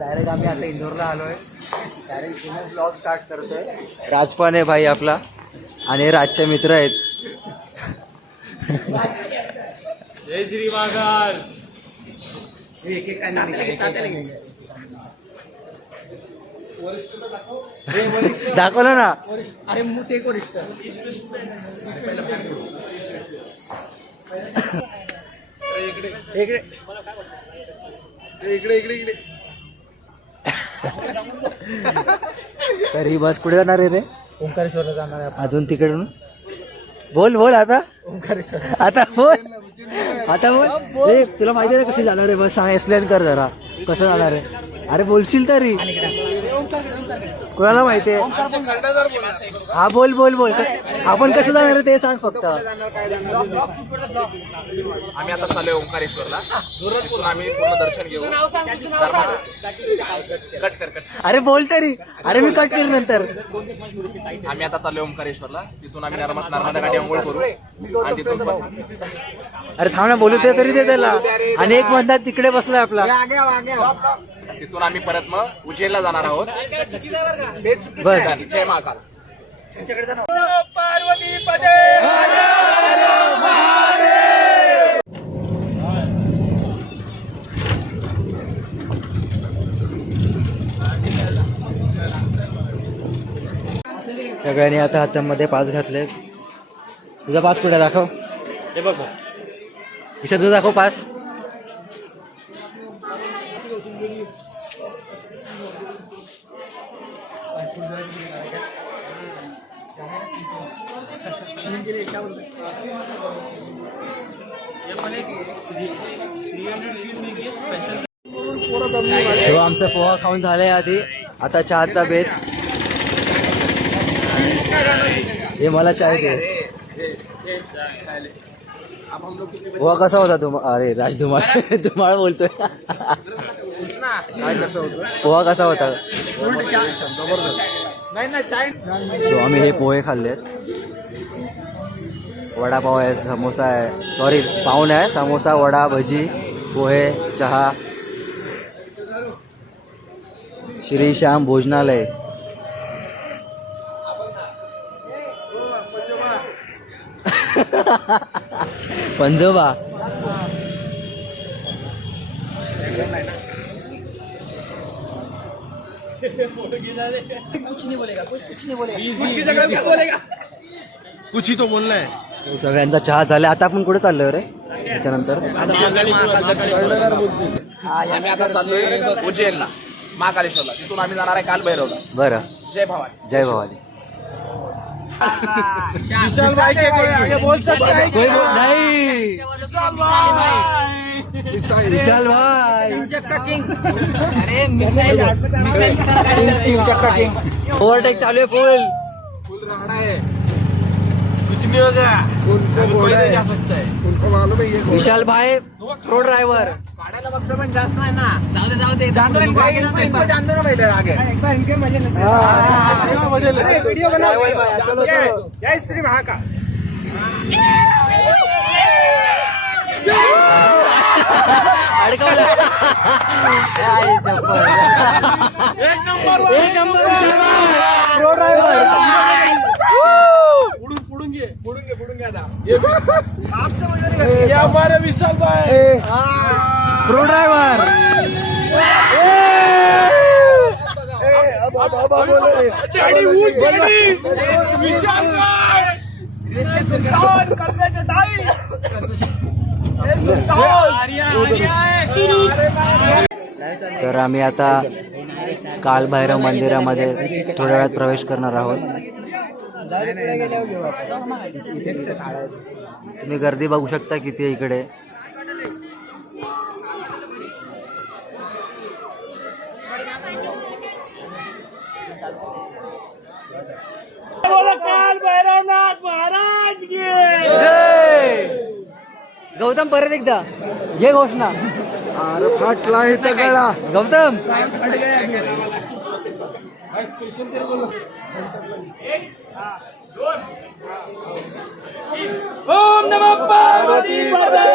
Direct आम्ही आता इंदोरला आलोय. डायरेक्ट ब्लॉग स्टार्ट करतोय. राजपान आहे भाई आपला आणि राजचे मित्र आहेत. जय श्री महाकाल. दाखवलं ना. अरे मग ते वरिष्ठ इकडे इकडे इकडे. तर ही बस कुठे जाणार आहे रे? ओंकारेश्वरला जाणार आहे. अजून तिकडून बोल बोल आता. ओंकारेश्वर आता बोल आता बोल. ए तुला माहिती आहे कशी जाणार आहे बस? सांग, एक्सप्लेन कर जरा कसं जाणार आहे. अरे बोलशील तरी. कोणाला माहिती आहे? हा बोल बोल बोल. आपण कसं जाणार आहे ते सांग फक्त. आम्ही आता चालू ओंकारेश्वरला. तिथून आम्ही पूर्ण दर्शन घेऊ. कट कर. अरे बोल तरी. अरे मी कट केलं नंतर. आम्ही आता चालू ओंकारेश्वरला. तिथून आम्ही नर्मदा घाटी अंघोळ करू आणि तिथून अरे थांब ना, बोलू दे तरी दे त्याला. आणि एक म्हणतात तिकडे बसलाय आपला. तिथून आम्ही परत मग उज्जैनला जाणार आहोत. बस. जय महाकाल. सगळ्यांनी आता हातामध्ये पास घातले. तुझा पास कुठे दाखव. हे बघ इशा तुझा दाखव पास. सो आमचा पोहा खाऊन झालाय आधी. आता चहाचा बेत. हे मला चाय दे. पोहा कसा होता अरे राज धुमाळ धुमाळ बोलतोय. पोहा कसा होता? सो आम्ही हे पोहे खाल्लेत. वडापाव आहे, समोसा आहे, सॉरी पाऊन आहे, समोसा, वडा, भजी, पोहे, चहा. श्री श्याम भोजनालय. पंजोबा. कुछ ही तो बोलना है. सगळ्यांचा चहा झाला. आता आपण कुठे चाललोय रे त्याच्यानंतर? आम्ही आता चाललोय उज्जैनला, महाकालेश्वरला. तिथून आम्ही जाणार आहे कालभैरवला. बरं. जय भवानी. जय भवानी. विशाल भाई के आगे बोल सकते हैं. कोई बोल नहीं. विशाल भाई. तीन चक्का किंग. ओव्हरटेक चालू आहे फुल. फुल राडा है. कुछ नहीं होगा. कोई नहीं जा सकता है. उनको मालूम है ये. विशाल भाई प्रो ड्रायव्हर. गाड्याला फक्त पण जास्त नाही ना. जाऊ दे जान दो ना पहिले आगे. वीडियो बनाओ. जय श्री महाकाल. अडकवलं. एक नंबर विशाल भाई प्रो ड्रायव्हर. पुढून घ्या आता. ये हमारे विशाल भाई प्रो ड्रायव्हर. डॅडी ऊस डॅडी विशाल भाई सुल्तान करण्याचे टाइम. तर आम्ही आता कालभैरव मंदिरामध्ये थोड्या वेळात प्रवेश करणार आहोत. तुम्ही गर्दी बघू शकता किती आहे इकडे. काल भैरवनाथ महाराज की. गौतम परत एकदा घे घोषणा. अरे फाटला इथं गळा. गौतम ओम नमः पार्वती पते.